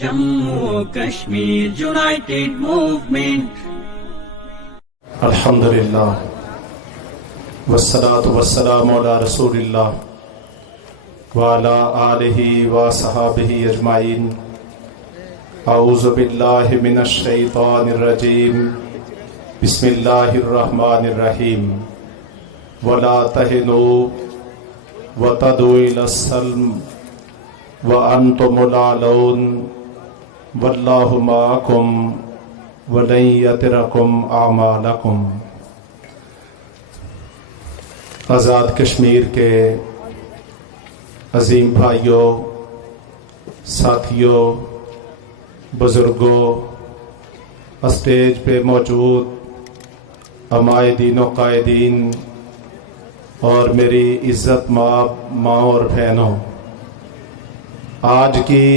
Jammu Kashmir United Movement. الحمدللہ والصلاة والسلام علی رسول اللہ وعلی آلہ وصحابہ اجمعین. اعوذ باللہ من الشیطان الرجیم. بسم اللہ الرحمن الرحیم. ولا تہنوا وتدعوا الی السلم وانتم الاعلون واللہ معکم وَلَن يَتِرَكُمْ أَعْمَالَكُمْ. آزاد کشمیر کے عظیم بھائیوں، ساتھیوں، بزرگوں، اسٹیج پہ موجود عمائدین و قائدین اور میری عزت ماں اور بہنوں، آج کی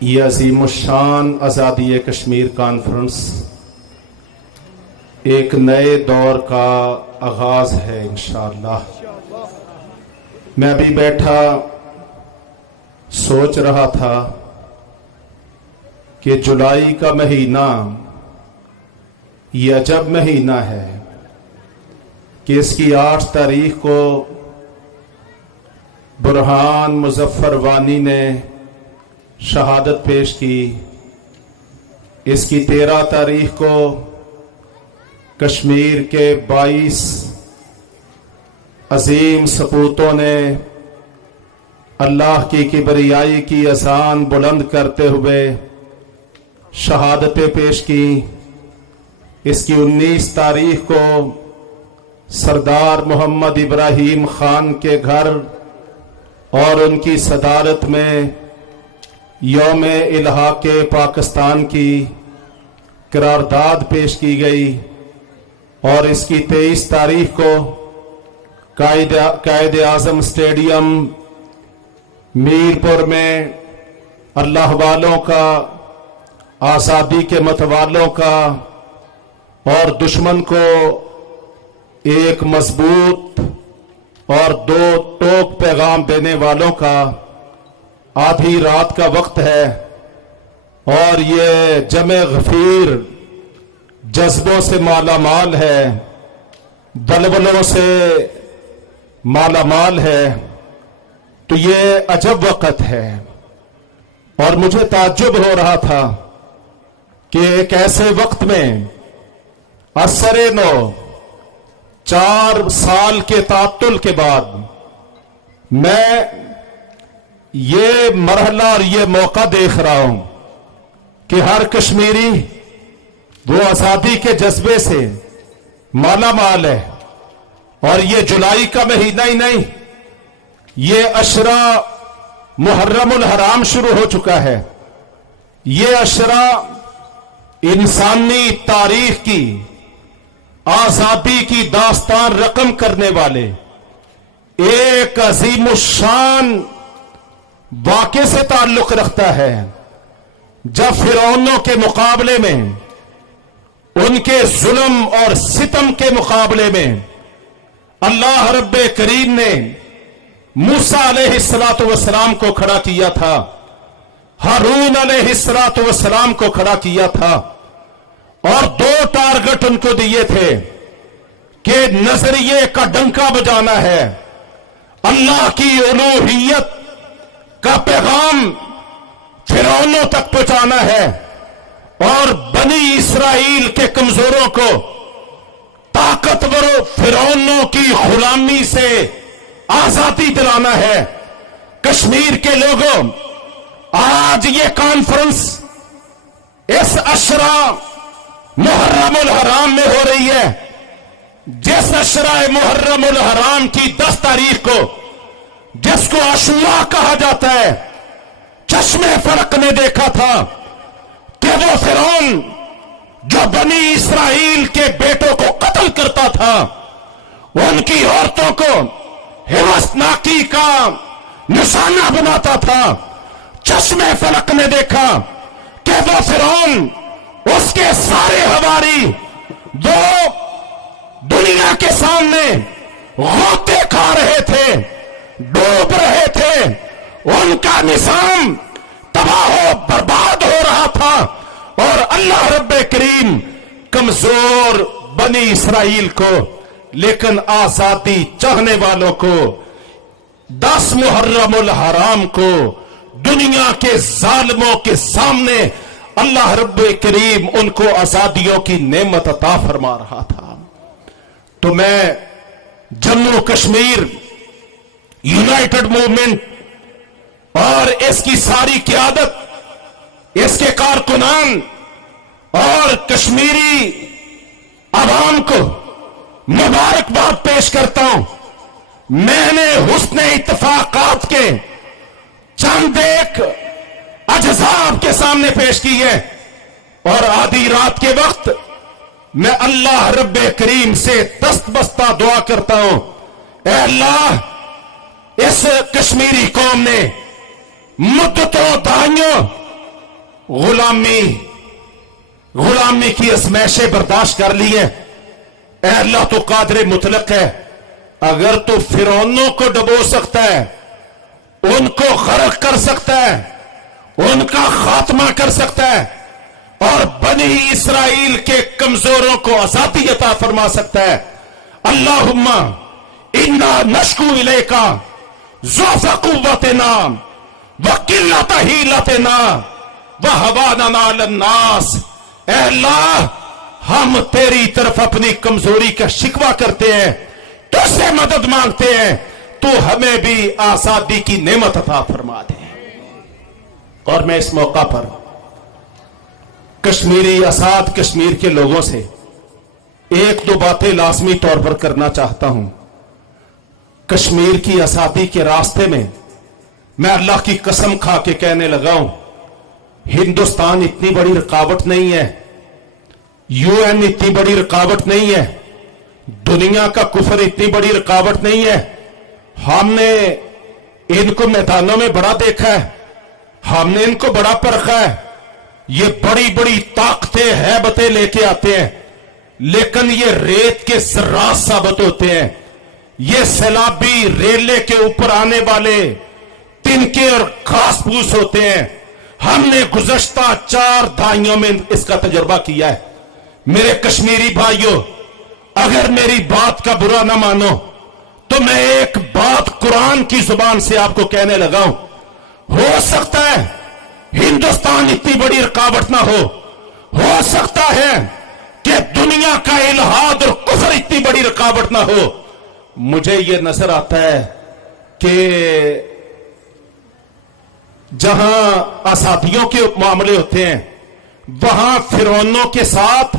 یہ عظیم الشان آزادی کشمیر کانفرنس ایک نئے دور کا آغاز ہے انشاءاللہ. میں ابھی بیٹھا سوچ رہا تھا کہ جولائی کا مہینہ یہ عجب مہینہ ہے کہ اس کی 8 تاریخ کو برہان مظفر وانی نے شہادت پیش کی. اس کی 13 تاریخ کو کشمیر کے 22 عظیم سپوتوں نے اللہ کی کبریائی کی اذان بلند کرتے ہوئے شہادتیں پیش کی. اس کی 19 تاریخ کو سردار محمد ابراہیم خان کے گھر اور ان کی صدارت میں یوم الحاق پاکستان کی قرارداد پیش کی گئی، اور اس کی 23 تاریخ کو قائد اعظم اسٹیڈیم میرپور میں اللہ والوں کا، آزادی کے متوالوں کا اور دشمن کو ایک مضبوط اور 2 ٹوک پیغام دینے والوں کا آدھی رات کا وقت ہے، اور یہ جمع غفیر جذبوں سے مالا مال ہے، بلبلوں سے مالا مال ہے. تو یہ عجب وقت ہے، اور مجھے تعجب ہو رہا تھا کہ ایک ایسے وقت میں عصر نو 4 سال کے تعطل کے بعد میں یہ مرحلہ اور یہ موقع دیکھ رہا ہوں کہ ہر کشمیری وہ آزادی کے جذبے سے مالا مال ہے. اور یہ جولائی کا مہینہ ہی نہیں، یہ عشرہ محرم الحرام شروع ہو چکا ہے. یہ عشرہ انسانی تاریخ کی آزادی کی داستان رقم کرنے والے ایک عظیم الشان واقعے سے تعلق رکھتا ہے، جب فرعونوں کے مقابلے میں، ان کے ظلم اور ستم کے مقابلے میں اللہ رب کریم نے موسیٰ علیہ السلام کو کھڑا کیا تھا، ہارون علیہ السلام کو کھڑا کیا تھا، اور 2 ٹارگٹ ان کو دیے تھے کہ نظریے کا ڈنکا بجانا ہے، اللہ کی الوہیت کا پیغام فرعونوں تک پہنچانا ہے، اور بنی اسرائیل کے کمزوروں کو طاقتور فرعونوں کی غلامی سے آزادی دلانا ہے. کشمیر کے لوگوں، آج یہ کانفرنس اس عشرہ محرم الحرام میں ہو رہی ہے، جس عشرہ محرم الحرام کی 10 تاریخ کو، جس کو عاشوراء کہا جاتا ہے، چشم فلک نے دیکھا تھا کہ وہ فرعون جو بنی اسرائیل کے بیٹوں کو قتل کرتا تھا، ان کی عورتوں کو ہراسناکی کا نشانہ بناتا تھا، چشم فلک نے دیکھا کہ وہ فرعون، اس کے سارے ہواری وہ دنیا کے سامنے غوطے کھا رہے تھے، ڈوب رہے تھے. ان کا نظام अल्लाह रब्ब करीम कमजोर बनी इसराइल को, लेकिन आजादी चाहने वालों को, 10 मुहर्रमुल हराम को दुनिया के जालिमों के सामने अल्लाह रब्ब करीम उनको आजादियों की नेमत अता फरमा रहा था। तो मैं जम्मू कश्मीर यूनाइटेड मूवमेंट और इसकी सारी क़यादत, इसके कारकुनान और कश्मीरी आवाम को मुबारकबाद पेश करता हूं। मैंने हुस्ने इत्तफाकात के चंद एक अज्जा आपके सामने पेश की है, और आधी रात के वक्त मैं अल्लाह रब्बे करीम से दस्त बस्ता दुआ करता हूं, ऐ अल्लाह, इस कश्मीरी कौम ने मुद्दतों दाइयों गुलामी की आजमाइशें बर्दाश्त कर ली है। ऐ अल्लाह, तो कादिर मुतलक है, अगर तो फिरौनों को डबो सकता है, उनको गरक कर सकता है, उनका खात्मा कर सकता है, और बनी इसराइल के कमजोरों को आजादी अता फरमा सकता है। अल्लाहुम्मा इन्ना नशकू इलैका ज़ौफ़ क़ुव्वतिना व किल्लत हीलतिना व हवाना अलन नास। ऐ अल्लाह, हम तेरी तरफ अपनी कमजोरी का शिकवा करते हैं, तुझसे मदद मांगते हैं, तू हमें भी आजादी की नेमत अता फरमा दे। और मैं इस मौका पर कश्मीरी आजाद कश्मीर के लोगों से एक दो बातें लाजमी तौर पर करना चाहता हूं। कश्मीर की आजादी के रास्ते में मैं अल्लाह की कसम खा के कहने लगा हूं, हिंदुस्तान इतनी बड़ी रुकावट नहीं है, यूएन इतनी बड़ी रुकावट नहीं है, दुनिया का कुफर इतनी बड़ी रुकावट नहीं है। हमने इनको मैदानों में बड़ा देखा है, हमने इनको बड़ा परखा है, ये बड़ी बड़ी ताकतें हैबतें लेके आते हैं, लेकिन ये रेत के जर्रात साबित होते हैं। ये सैलाबी रेले के ऊपर आने वाले तिनके और घास फूस होते हैं। हमने गुज़श्ता 4 दहाइयों में इसका तजुर्बा किया है। मेरे कश्मीरी भाइयों, अगर मेरी बात का बुरा ना मानो तो मैं एक बात कुरान की जुबान से आपको कहने लगा हूं। हो सकता है हिंदुस्तान इतनी बड़ी रुकावट ना हो सकता है कि दुनिया का इल्हाद और कुफर इतनी बड़ी रुकावट ना हो। मुझे यह नजर आता है कि जहां आजादियों के मामले होते हैं, वहां फिरौनों के साथ,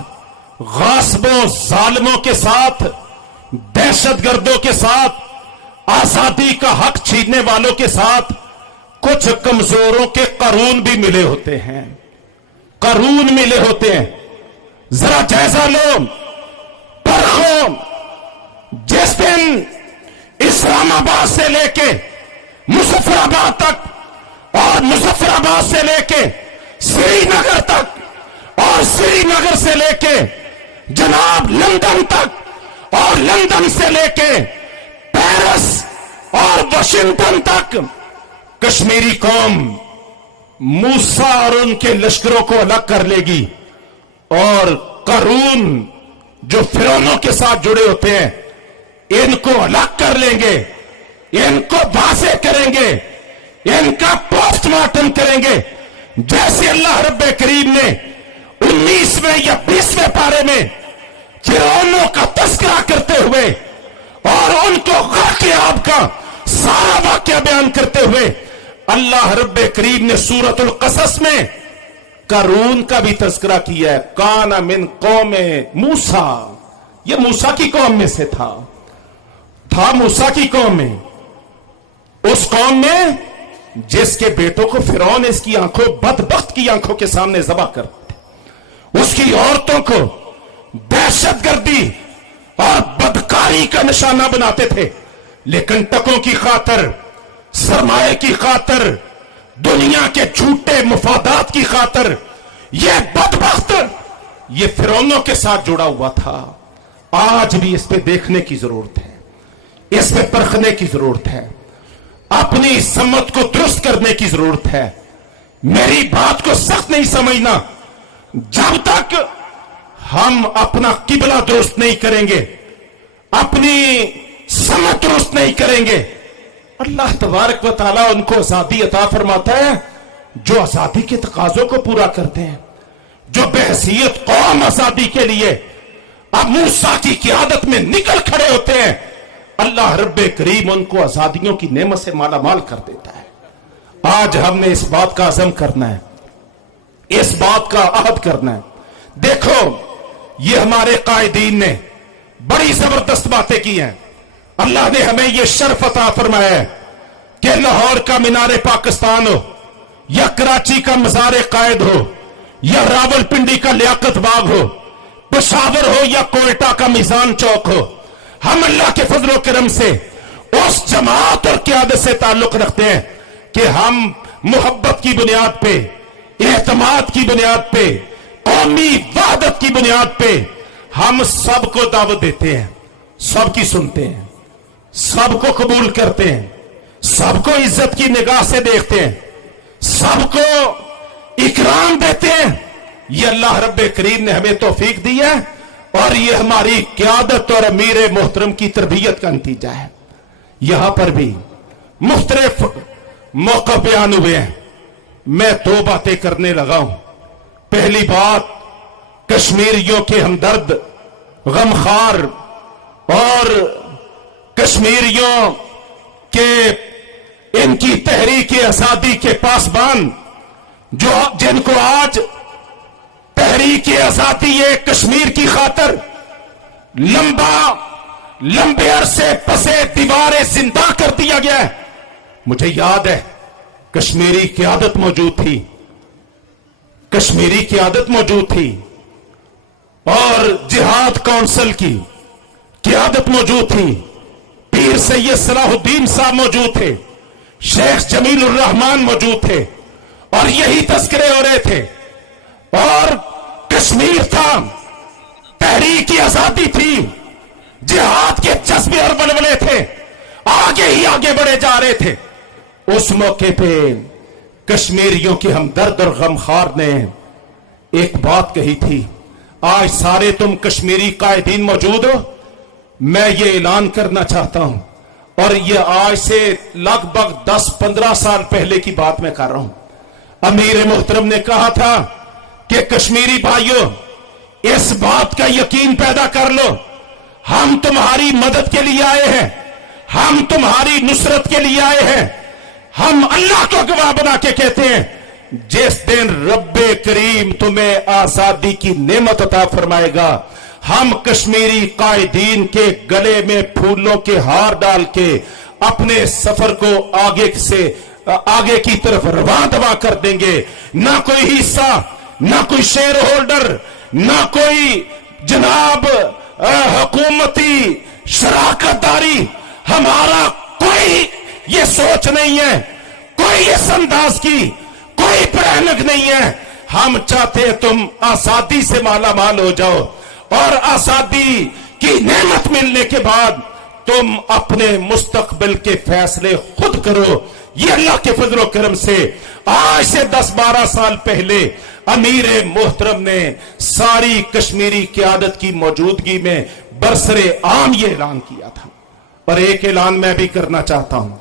गासिबों जालिमों के साथ, दहशतगर्दों के साथ, आजादी का हक छीनने वालों के साथ कुछ कमजोरों के कानून भी मिले होते हैं, कानून मिले होते हैं। जरा जायजा लो, परखो। जिस दिन इस्लामाबाद से लेके मुजफ्फराबाद तक और मुजफ्फराबाद से लेके श्रीनगर तक और श्रीनगर से लेके जनाब लंदन तक और लंदन से लेके पेरिस और वाशिंगटन तक कश्मीरी कौम मूसा और उनके लश्करों को अलग कर लेगी, और कानून जो फिरौनों के साथ जुड़े होते हैं इनको अलग कर लेंगे, इनको वाज़े करेंगे, इनका पोस्टमार्टम करेंगे। जैसे अल्लाह रब्बे करीम ने 19वें या 20वें पारे में फिरौनों का तस्करा करते हुए और उनको गर्क़ आब का सारा वाक़या बयान करते हुए अल्लाह रब्बे करीम ने सूरतुल क़सस में कारून का भी तस्करा किया है। काना मिन कौमे मूसा, ये मूसा की कौम में से था मूसा की कौम में, उस कौम में जिसके बेटों को फिरौन इसकी आंखों, बदबख्त की आंखों के सामने ज़बह करते, उसकी औरतों को दहशतगर्दी और बदकारी का निशाना बनाते थे, लेकिन टकों की खातर, सरमाए की खातर, दुनिया के झूठे मुफादात की खातर यह बदबख्त ये फिरौनों के साथ जुड़ा हुआ था। आज भी इस पे देखने की जरूरत है, इस पे परखने की जरूरत है, अपनी सम्मत को दुरुस्त करने की जरूरत है। मेरी बात को सख्त नहीं समझना, जब तक हम अपना किबला दुरुस्त नहीं करेंगे, अपनी समझ दुरुस्त नहीं करेंगे, अल्लाह तबारक व तआला उनको आजादी अता फरमाता है जो आजादी के तकाजों को पूरा करते हैं, जो बहसीयत कौम आजादी के लिए अब मूसा की क़ियादत में निकल खड़े होते हैं। अल्लाह रब्बे करीम उनको आजादियों की नेमत से मालामाल कर देता है। आज हमने इस बात का अज़म करना है, इस बात का अहद करना है। देखो, ये हमारे कायदीन ने बड़ी जबरदस्त बातें की हैं। अल्लाह ने हमें यह शर्फ अता फरमाया है कि लाहौर का मीनारे पाकिस्तान हो, या कराची का मज़ार कायद हो, या रावलपिंडी का लियाकत बाग हो, पेशावर हो या कोयटा का मीजान चौक हो, हम अल्लाह के फजलो करम से उस जमात और क़यादत से ताल्लुक रखते हैं कि हम मोहब्बत की बुनियाद पे, एतमाद की बुनियाद पे, कौमी वहदत की बुनियाद पे हम सबको दावत देते हैं, सबकी सुनते हैं, सबको कबूल करते हैं, सबको इज्जत की निगाह से देखते हैं, सबको इकराम देते हैं। ये अल्लाह रब्बे करीम ने हमें तौफीक दी है और ये हमारी क़यादत और अमीर मोहतरम की तरबियत का नतीजा है। यहां पर भी मुख्तलिफ मौका बयान हुए हैं। मैं दो बातें करने लगा हूं। पहली बात, कश्मीरियों के हमदर्द, गमखार और कश्मीरियों के इनकी तहरीक आजादी के पासबान जो जिनको आज तहरीक आजादी कश्मीर की खातर लंबे अरसे पसे दीवारें जिंदा कर दिया गया है। मुझे याद है कश्मीरी क़यादत मौजूद थी, कश्मीरी क़यादत मौजूद थी और जिहाद काउंसिल की क़यादत मौजूद थी। पीर सैयद सलाहुद्दीन साहब मौजूद थे, शेख जमीलुर रहमान मौजूद थे और यही तस्करे हो रहे थे। और कश्मीर था, तहरीक आजादी थी, जिहाद के जज्बे और बलबले थे, आगे ही आगे बढ़े जा रहे थे। उस मौके पे कश्मीरियों के हमदर्द और गमखार ने एक बात कही थी। आज सारे तुम कश्मीरी कायदीन मौजूद हो, मैं ये ऐलान करना चाहता हूं, और ये आज से लगभग 10-15 साल पहले की बात मैं कर रहा हूं। अमीर मोहतरम ने कहा था कि कश्मीरी भाइयों, इस बात का यकीन पैदा कर लो, हम तुम्हारी मदद के लिए आए हैं, हम तुम्हारी नुसरत के लिए आए हैं। हम अल्लाह को गवाह बना के कहते हैं, जिस दिन रब्बे करीम तुम्हें आजादी की नेमत अता फरमाएगा, हम कश्मीरी कायदीन के गले में फूलों के हार डाल के अपने सफर को आगे की तरफ रवा दवा कर देंगे। ना कोई हिस्सा, ना कोई शेयर होल्डर, ना कोई जनाब हुकूमती शराकतदारी, हमारा कोई ये सोच नहीं है, कोई इस अंदाज की कोई प्लानिंग नहीं है। हम चाहते हैं तुम आजादी से माला माल हो जाओ और आजादी की नेमत मिलने के बाद तुम अपने मुस्तकबिल के फैसले खुद करो। ये अल्लाह के फजलो करम से आज से 10-12 साल पहले अमीर मोहतरम ने सारी कश्मीरी क़यादत की मौजूदगी में बरसरे आम ये ऐलान किया था। और एक ऐलान मैं भी करना चाहता हूं,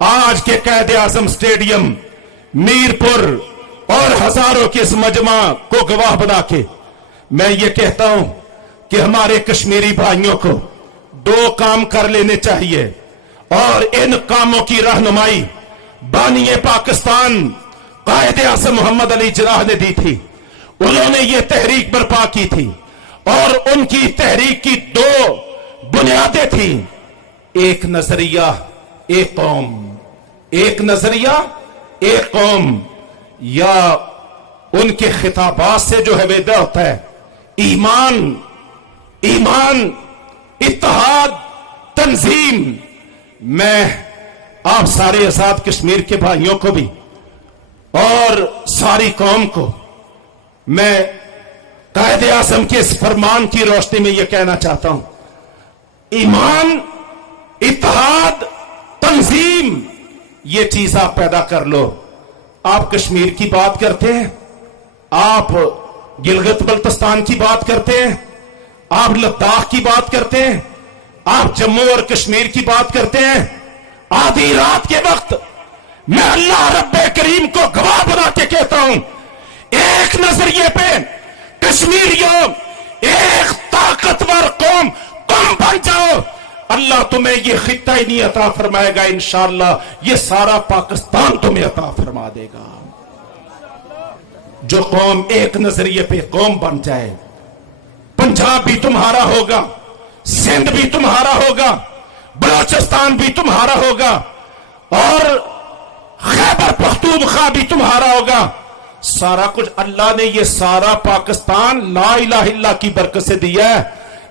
आज के कायदे आजम स्टेडियम, मीरपुर और हजारों के इस मजमा को गवाह बना के मैं ये कहता हूं कि हमारे कश्मीरी भाइयों को 2 काम कर लेने चाहिए और इन कामों की रहनुमाई बानिए पाकिस्तान कायदे आज़म मोहम्मद अली जिन्नाह ने दी थी। उन्होंने ये तहरीक बर्पा की थी और उनकी तहरीक की 2 बुनियादें थी, एक नजरिया एक कौम, एक नजरिया एक कौम, या उनके खिताबात से जो है वेदा होता है ईमान, इत्तेहाद, तंजीम। मैं आप सारे आजाद कश्मीर के भाइयों को भी और सारी कौम को मैं कायदे आज़म के इस फरमान की रोशनी में यह कहना चाहता हूं, ईमान, इत्तेहाद, तंजीम, ये चीज आप पैदा कर लो। आप कश्मीर की बात करते हैं, आप गिलगित बल्तिस्तान की बात करते हैं, आप लद्दाख की बात करते हैं, आप जम्मू और कश्मीर की बात करते हैं। आधी रात के वक्त मैं अल्लाह रब्बे करीम को गवाह बना के कहता हूं, एक नजरिए पे कश्मीरियों एक ताकतवर कौम तुम बन जाओ, अल्लाह तुम्हें ये खित्ता ही नहीं अता फरमाएगा, इंशाअल्लाह ये सारा पाकिस्तान तुम्हें अता फरमा देगा। जो कौम एक नजरिए पे कौम बन जाए, पंजाब भी तुम्हारा होगा, सिंध भी तुम्हारा होगा, बलोचिस्तान भी तुम्हारा होगा, और खैबर पख्तूनख्वा भी तुम्हारा होगा। सारा कुछ अल्लाह ने ये सारा पाकिस्तान ला इलाहा इल्लल्लाह की बरकत से दिया है।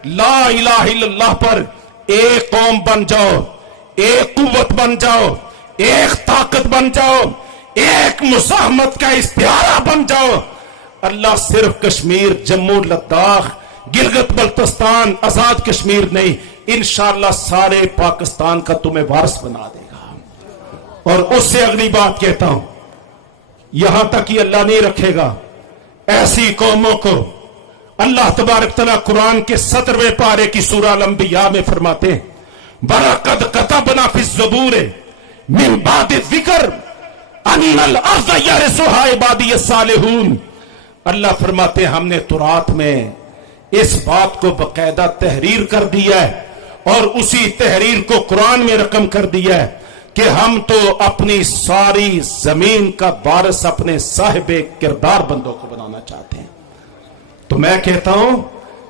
ला इलाहा इल्लल्लाह पर एक कौम बन जाओ, एक कुव्वत बन जाओ, एक ताकत बन जाओ, एक मुसाहमत का इस्तिहारा बन जाओ। अल्लाह सिर्फ कश्मीर, जम्मू, लद्दाख, गिलगित बल्तिस्तान, आजाद कश्मीर नहीं, इंशाअल्लाह सारे पाकिस्तान का तुम्हें वारिस बना देगा। और उससे अगली बात कहता हूं, यहां तक कि अल्लाह नहीं रखेगा, ऐसी कौमों को अल्लाह तबारक तआला कुरान के 17वें पारे की सूरह अल-अंबिया में फरमाते हैं, वलक़द कतबना फ़िज़्ज़बूर मिन बादि ज़िक्र अन्नल अर्ज़ यरिसुहा इबादी सालिहून। अल्लाह फरमाते हैं, हमने तुरात में इस बात को बकायदा तहरीर कर दिया है, और उसी तहरीर को कुरान में रकम कर दिया है कि हम तो अपनी सारी जमीन का वारिस अपने साहिबे किरदार बंदों को बनाना चाहते हैं। तो मैं कहता हूं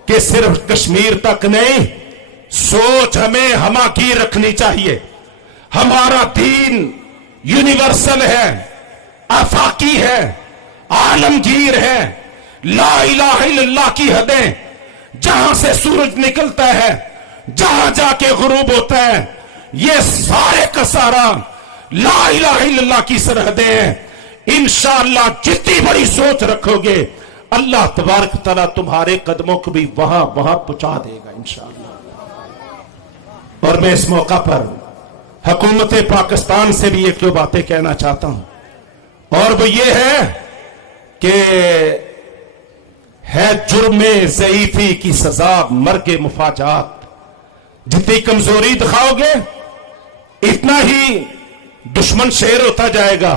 कि सिर्फ कश्मीर तक नहीं, सोच हमें हमाकी रखनी चाहिए। हमारा दीन यूनिवर्सल है, आफाकी है, आलमगीर है। ला इलाहा इल्लल्लाह की हदें, जहां से सूरज निकलता है, जहां जाके गुरूब होता है, ये सारे का सारा ला इलाहा इल्लल्लाह की सरहदें हैं। इंशाअल्लाह जितनी बड़ी सोच रखोगे, अल्लाह तबारक तआला तुम्हारे कदमों को भी वहां पहुंचा देगा इंशाअल्लाह। और मैं इस मौका पर हुकूमत पाकिस्तान से भी एक दो बातें कहना चाहता हूं, और वो ये है कि है जुर्मे ज़ईफ़ी की सजा मर्गे मुफाजात। जितनी कमजोरी दिखाओगे, इतना ही दुश्मन शेर होता जाएगा।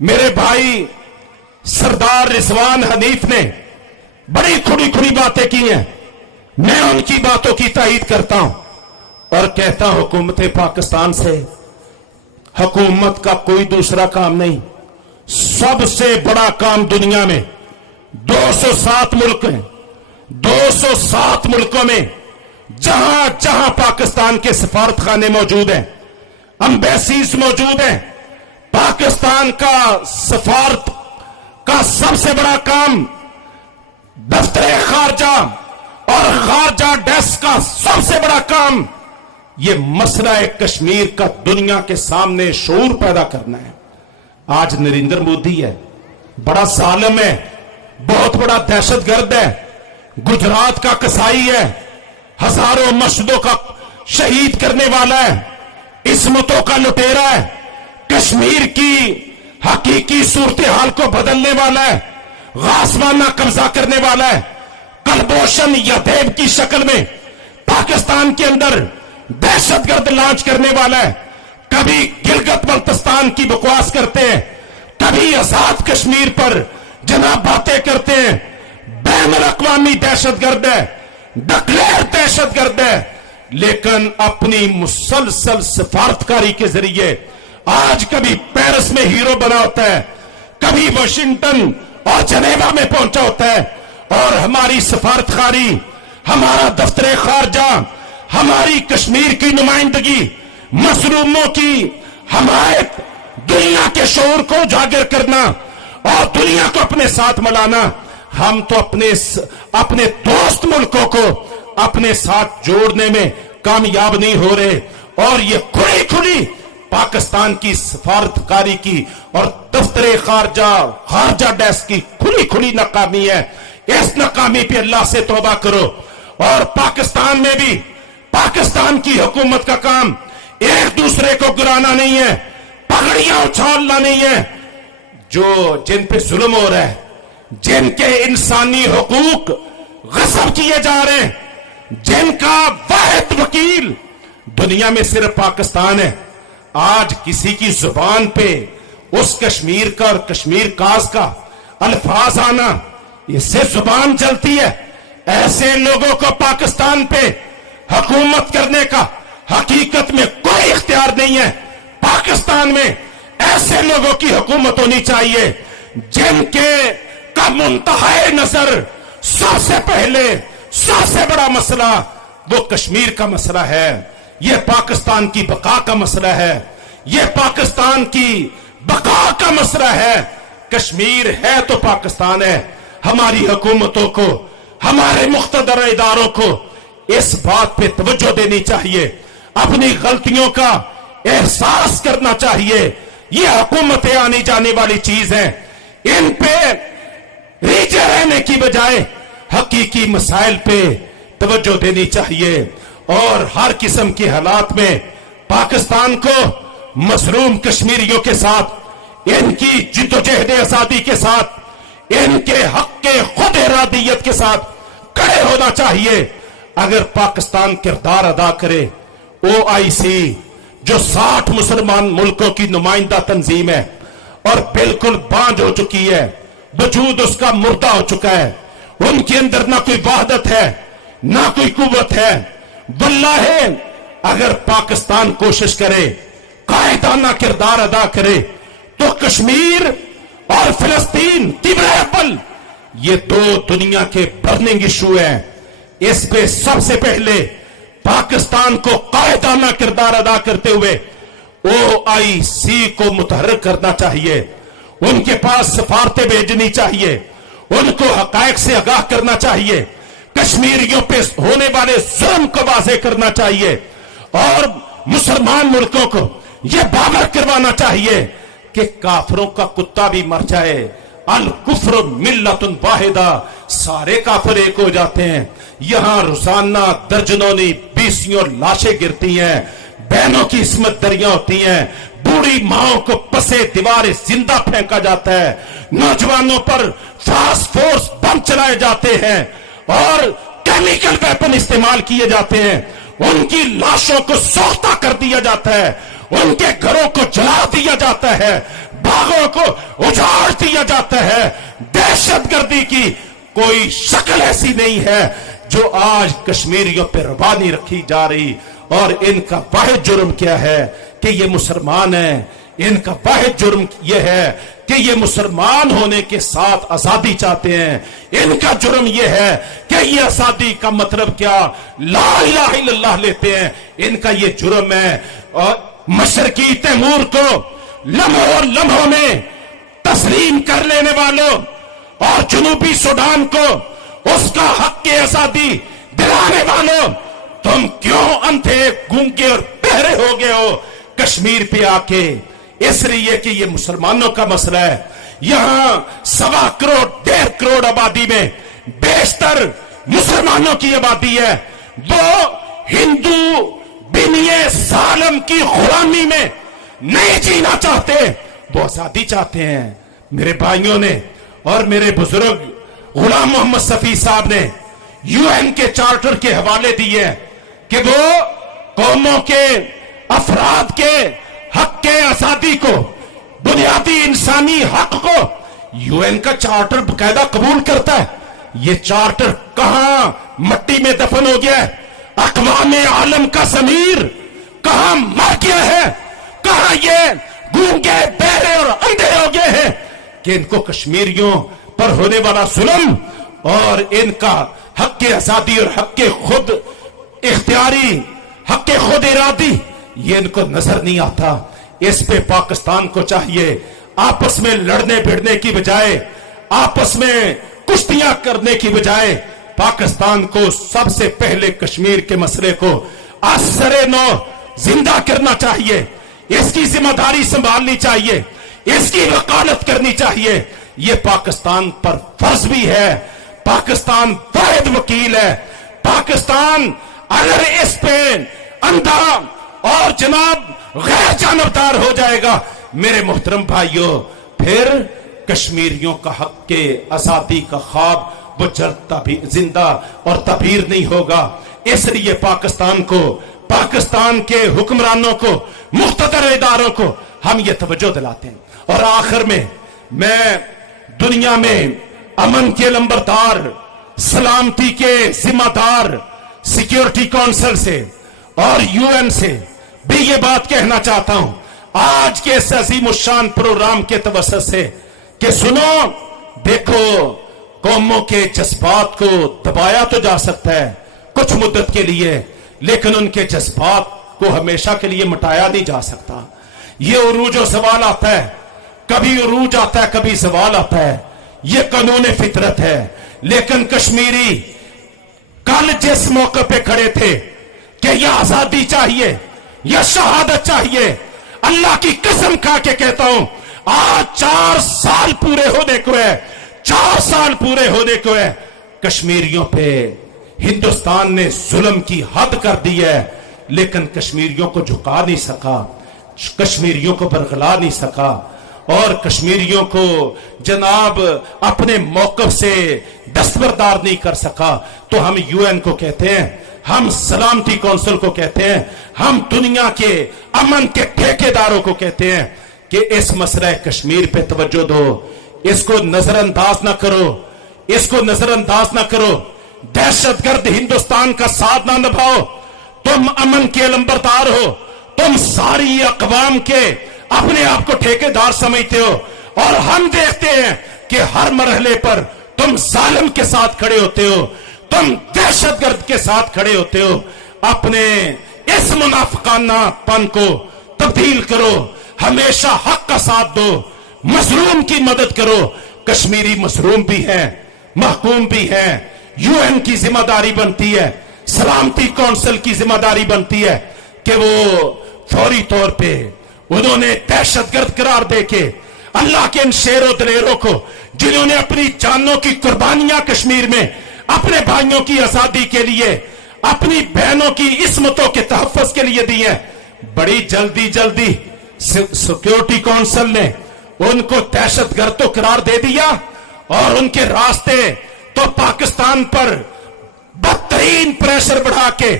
मेरे भाई सरदार रिजवान हनीफ ने बड़ी खुली खुली बातें की हैं, मैं उनकी बातों की तायीद करता हूं और कहता हूं, हुकूमत पाकिस्तान से हुकूमत का कोई दूसरा काम नहीं, सबसे बड़ा काम दुनिया में 207 मुल्क हैं, 207 मुल्कों में जहां जहां पाकिस्तान के सफारत खाने मौजूद हैं, एम्बेसीज मौजूद हैं, पाकिस्तान का सफारत का सबसे बड़ा काम दफ्तर खारजा और खारजा डेस्क का सबसे बड़ा काम ये मसला कश्मीर का दुनिया के सामने शऊर पैदा करना है। आज नरेंद्र मोदी है, बड़ा जालिम है, बहुत बड़ा दहशतगर्द है, गुजरात का कसाई है, हजारों मस्जिदों का शहीद करने वाला है, इस्मतों का लुटेरा है, कश्मीर की हकीकी सूरत हाल को बदलने वाला है, गासवाना कब्जा करने वाला है, कलभूषण यदेव की शक्ल में पाकिस्तान के अंदर दहशतगर्द लॉन्च करने वाला है। कभी गिलगित बल्तिस्तान की बकवास करते हैं, कभी आजाद कश्मीर पर जनाब बातें करते हैं। बैनुल अक़वामी दहशतगर्द है, डिक्लेयर दहशतगर्द है, लेकिन अपनी मुसलसल सिफारतकारी के जरिए आज कभी पेरिस में हीरो बना होता है, कभी वाशिंगटन और जनेवा में पहुंचा होता है, और हमारी सफारतकारी, हमारा दफ्तर खारजा, हमारी कश्मीर की नुमाइंदगी, मसलूमों की हमायत, दुनिया के शऊर को उजागर करना और दुनिया को अपने साथ मिलाना। हम तो अपने दोस्त मुल्कों को अपने साथ जोड़ने में कामयाब नहीं हो रहे, और ये खुली खुली पाकिस्तान की सफारतकारी की और दफ्तर खारजा डेस्क की खुली खुली नाकामी है। इस नाकामी पे अल्लाह से तौबा करो। और पाकिस्तान में भी पाकिस्तान की हुकूमत का काम एक दूसरे को गिराना नहीं है, पगड़ियां उछालना नहीं है। जो जिन पे जुल्म हो रहा है, جن کے انسانی حقوق غصب کیے جا رہے ہیں، جن کا واحد وکیل دنیا میں صرف پاکستان ہے. آج کسی کی زبان پہ اس کشمیر کا اور کشمیر کاز کا الفاظ آنا، اس سے زبان چلتی ہے. ایسے لوگوں کو پاکستان پہ حکومت کرنے کا حقیقت میں کوئی اختیار نہیں ہے. پاکستان میں ایسے لوگوں کی حکومت ہونی چاہیے جن کے کا منتہائے نظر سب سے پہلے سب سے بڑا مسئلہ وہ کشمیر کا مسئلہ ہے. یہ پاکستان کی بقا کا مسئلہ ہے. یہ پاکستان کی بقا کا مسئلہ ہے. کشمیر ہے تو پاکستان ہے. ہماری حکومتوں کو، ہمارے مقتدر اداروں کو اس بات پہ توجہ دینی چاہیے، اپنی غلطیوں کا احساس کرنا چاہیے. یہ حکومتیں آنی جانے والی چیز ہیں، ان پہ ریجے رہنے کی بجائے حقیقی مسائل پہ توجہ دینی چاہیے. اور ہر قسم کے حالات میں پاکستان کو مظلوم کشمیریوں کے ساتھ، ان کی جدوجہد آزادی کے ساتھ، ان کے حق کے خود ارادیت کے ساتھ کھڑے ہونا چاہیے. اگر پاکستان کردار ادا کرے، OIC جو 60 مسلمان ملکوں کی نمائندہ تنظیم ہے اور بالکل بانجھ ہو چکی ہے، وجود اس کا مردہ ہو چکا ہے، ان کے اندر نہ کوئی وحدت ہے نہ کوئی قوت ہے. واللہ اگر پاکستان کوشش کرے، قائدانہ کردار ادا کرے، تو کشمیر اور فلسطین طبر اول یہ دو دنیا کے برننگ ایشو ہیں. اس پہ سب سے پہلے پاکستان کو قائدانہ کردار ادا کرتے ہوئے OIC کو متحرک کرنا چاہیے. ان کے پاس سفارتیں بھیجنی چاہیے، ان کو حقائق سے آگاہ کرنا چاہیے، کشمیریوں پہ ہونے والے ظلم کو واضح کرنا چاہیے، اور مسلمان ملکوں کو یہ باور کروانا چاہیے کہ کافروں کا کتا بھی مر جائے، الکفر ملت واحدہ، سارے کافر ایک ہو جاتے ہیں. یہاں روزانہ درجنوں نہیں 20 لاشیں گرتی ہیں، بہنوں کی عصمت دریاں ہوتی ہیں، بوڑھی ماؤں کو پسے دیوار زندہ پھینکا جاتا ہے، نوجوانوں پر فاسٹ فورس بم چلائے جاتے ہیں اور کیمیکل ویپن استعمال کیے جاتے ہیں. ان کی لاشوں کو سوختہ کر دیا جاتا ہے، ان کے گھروں کو جلا دیا جاتا ہے، باغوں کو اجاڑ دیا جاتا ہے. دہشت گردی کی کوئی شکل ایسی نہیں ہے جو آج کشمیریوں پہ روانی رکھی جا رہی. اور ان کا واحد جرم کیا ہے کہ یہ مسلمان ہیں. ان کا واحد جرم یہ ہے کہ یہ مسلمان ہونے کے ساتھ آزادی چاہتے ہیں. ان کا جرم یہ ہے کہ یہ آزادی کا مطلب کیا لا الہ الا اللہ لیتے ہیں. ان کا یہ جرم ہے. اور مشرقی تیمور کو لمحوں میں تسلیم کر لینے والوں اور جنوبی سوڈان کو اس کا حق آزادی دلانے والوں، تم کیوں اندھے گونگے اور بہرے ہو گئے ہو کشمیر پہ آ کے؟ اس لیے کہ یہ مسلمانوں کا مسئلہ ہے. یہاں 1.25 کروڑ 1.5 کروڑ آبادی میں بیشتر مسلمانوں کی آبادی ہے. وہ ہندو بنیے ظالم کی غلامی میں نہیں جینا چاہتے، وہ آزادی چاہتے ہیں. میرے بھائیوں نے اور میرے بزرگ غلام محمد صفی صاحب نے UN کے چارٹر کے حوالے دیے کہ وہ قوموں کے افراد کے حق کے آزادی کو، بنیادی انسانی حق کو UN کا چارٹر باقاعدہ قبول کرتا ہے. یہ چارٹر کہاں مٹی میں دفن ہو گیا ہے؟ اقوام عالم کا ضمیر کہاں مر گیا ہے؟ کہاں یہ گونگے بہرے اور اندھے ہو گئے ہیں کہ ان کو کشمیریوں پر ہونے والا ظلم اور ان کا حق آزادی اور حق خود اختیاری، حق خود ارادی، یہ ان کو نظر نہیں آتا. اس پہ پاکستان کو چاہیے آپس میں لڑنے بھڑنے کی بجائے، آپس میں کشتیاں کرنے کی بجائے، پاکستان کو سب سے پہلے کشمیر کے مسئلے کو اثر نو زندہ کرنا چاہیے. اس کی ذمہ داری سنبھالنی چاہیے، اس کی وکالت کرنی چاہیے. یہ پاکستان پر فرض بھی ہے. پاکستان واحد وکیل ہے. پاکستان اگر اس پہ اندھا اور جناب غیر جانبدار ہو جائے گا، میرے محترم بھائیوں، پھر کشمیریوں کا حق کے آزادی کا خواب وہ جلتا بھی زندہ اور تعبیر نہیں ہوگا. اس لیے پاکستان کو، پاکستان کے حکمرانوں کو، مقتدر اداروں کو ہم یہ توجہ دلاتے ہیں. اور آخر میں دنیا میں امن کے لمبردار، سلامتی کے ذمہ دار سیکیورٹی کونسل سے اور یو این سے بھی یہ بات کہنا چاہتا ہوں آج کے اس عظیم الشان پروگرام کے توسط سے کہ سنو، دیکھو، قوموں کے جذبات کو دبایا تو جا سکتا ہے کچھ مدت کے لیے، لیکن ان کے جذبات کو ہمیشہ کے لیے مٹایا نہیں جا سکتا. یہ عروج و زوال آتا ہے، کبھی عروج آتا ہے، کبھی زوال آتا ہے، یہ قانون فطرت ہے. لیکن کشمیری کل جس موقع پہ کھڑے تھے کہ یہ آزادی چاہیے یا شہادت چاہیے، اللہ کی قسم کھا کے کہتا ہوں آج 4 سال پورے ہونے کو ہے، 4 سال پورے ہونے کو ہے. کشمیریوں پہ ہندوستان نے ظلم کی حد کر دی ہے، لیکن کشمیریوں کو جھکا نہیں سکا، کشمیریوں کو برگلا نہیں سکا، اور کشمیریوں کو جناب اپنے موقف سے دستبردار نہیں کر سکا. تو ہم یو این کو کہتے ہیں، ہم سلامتی کونسل کو کہتے ہیں، ہم دنیا کے امن کے ٹھیکیداروں کو کہتے ہیں کہ اس مسئلہ کشمیر پہ توجہ دو، اس کو نظر انداز نہ کرو، اس کو نظر انداز نہ کرو. دہشت گرد ہندوستان کا ساتھ نہ نبھاؤ. تم امن کے علمبردار ہو، تم ساری اقوام کے اپنے آپ کو ٹھیکیدار سمجھتے ہو، اور ہم دیکھتے ہیں کہ ہر مرحلے پر تم ظالم کے ساتھ کھڑے ہوتے ہو، تم دہشت گرد کے ساتھ کھڑے ہوتے ہو. اپنے اس منافقانہ پن کو تبدیل کرو، ہمیشہ حق کا ساتھ دو، مظلوم کی مدد کرو. کشمیری مظلوم بھی ہے، محکوم بھی ہے. یو این کی ذمہ داری بنتی ہے، سلامتی کونسل کی ذمہ داری بنتی ہے کہ وہ فوری طور پہ انہوں نے دہشت گرد قرار دے کے اللہ کے ان شیر و دلیروں کو جنہوں نے اپنی جانوں کی قربانیاں کشمیر میں اپنے بھائیوں کی آزادی کے لیے، اپنی بہنوں کی عصمتوں کے تحفظ کے لیے دی ہیں، بڑی جلدی سیکیورٹی کونسل نے ان کو دہشت گرد تو قرار دے دیا، اور ان کے راستے تو پاکستان پر بدترین پریشر بڑھا کے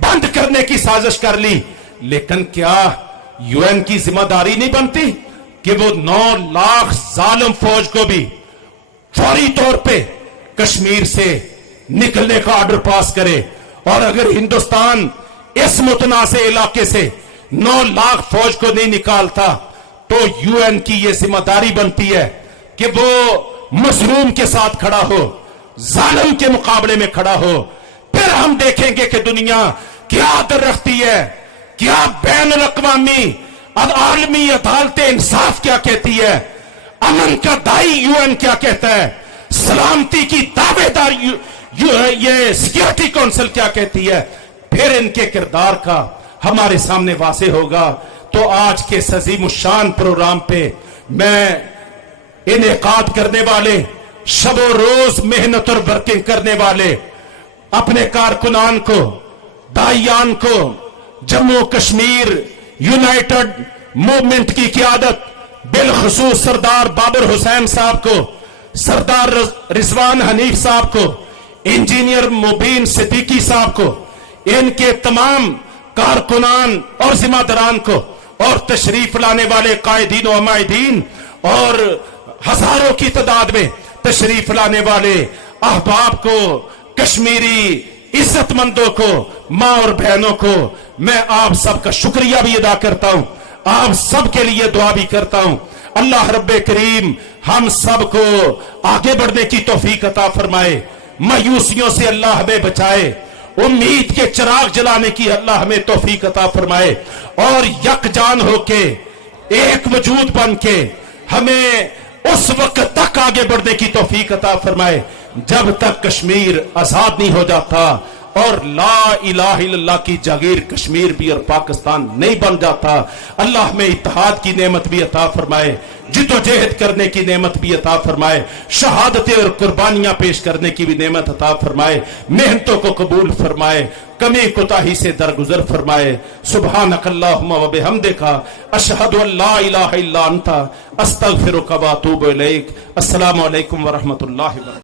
بند کرنے کی سازش کر لی. لیکن کیا یو این کی ذمہ داری نہیں بنتی کہ وہ 9 لاکھ ظالم فوج کو بھی فوری طور پہ کشمیر سے نکلنے کا آرڈر پاس کرے؟ اور اگر ہندوستان اس متنازع علاقے سے 9 لاکھ فوج کو نہیں نکالتا تو یو این کی یہ ذمہ داری بنتی ہے کہ وہ مظلوم کے ساتھ کھڑا ہو، ظالم کے مقابلے میں کھڑا ہو. پھر ہم دیکھیں گے کہ دنیا کیا در رکھتی ہے، کیا بین الاقوامی عالمی عدالت انصاف کیا کہتی ہے، امن کا دائی یو این کیا کہتا ہے، سلامتی کی دعوے دار یہ سیکیورٹی کونسل کیا کہتی ہے. پھر ان کے کردار کا ہمارے سامنے واضح ہوگا. تو آج کے عظیم الشان پروگرام پہ میں انعقاد کرنے والے، شب و روز محنت اور ورکنگ کرنے والے اپنے کارکنان کو، دائیان کو، جموں کشمیر یونائٹڈ موومنٹ کی قیادت بالخصوص سردار بابر حسین صاحب کو، سردار رضوان حنیف صاحب کو، انجینئر مبین صدیقی صاحب کو، ان کے تمام کارکنان اور ذمہ داران کو، اور تشریف لانے والے قائدین و عمائدین اور ہزاروں کی تعداد میں تشریف لانے والے احباب کو، کشمیری عزت مندوں کو، ماں اور بہنوں کو میں آپ سب کا شکریہ بھی ادا کرتا ہوں، آپ سب کے لیے دعا بھی کرتا ہوں. اللہ رب کریم ہم سب کو آگے بڑھنے کی توفیق عطا فرمائے، مایوسیوں سے اللہ ہمیں بچائے، امید کے چراغ جلانے کی اللہ ہمیں توفیق عطا فرمائے، اور یکجان ہو کے ایک وجود بن کے ہمیں اس وقت تک آگے بڑھنے کی توفیق عطا فرمائے جب تک کشمیر آزاد نہیں ہو جاتا اور لا الہ الا اللہ کی جاگیر کشمیر بھی اور پاکستان نہیں بن جاتا. اللہ ہمیں اتحاد کی نعمت بھی عطا فرمائے. जिदोजहद करने की नेमत भी अता फरमाए, शहादतें और कुर्बानियां पेश करने की भी नेमत अता फरमाए, मेहनतों को कबूल फरमाए, कमी कोताही से दरगुजर फरमाए। सुब्हानक अल्लाहुम्मा व बिहम्दिका अशहदु अल्ला इलाहा इल्ला अंता अस्तगफिरुका व अतूबु इलैक। अस्सलामु अलैकुम व रहमतुल्लाहि व बरकातुहू।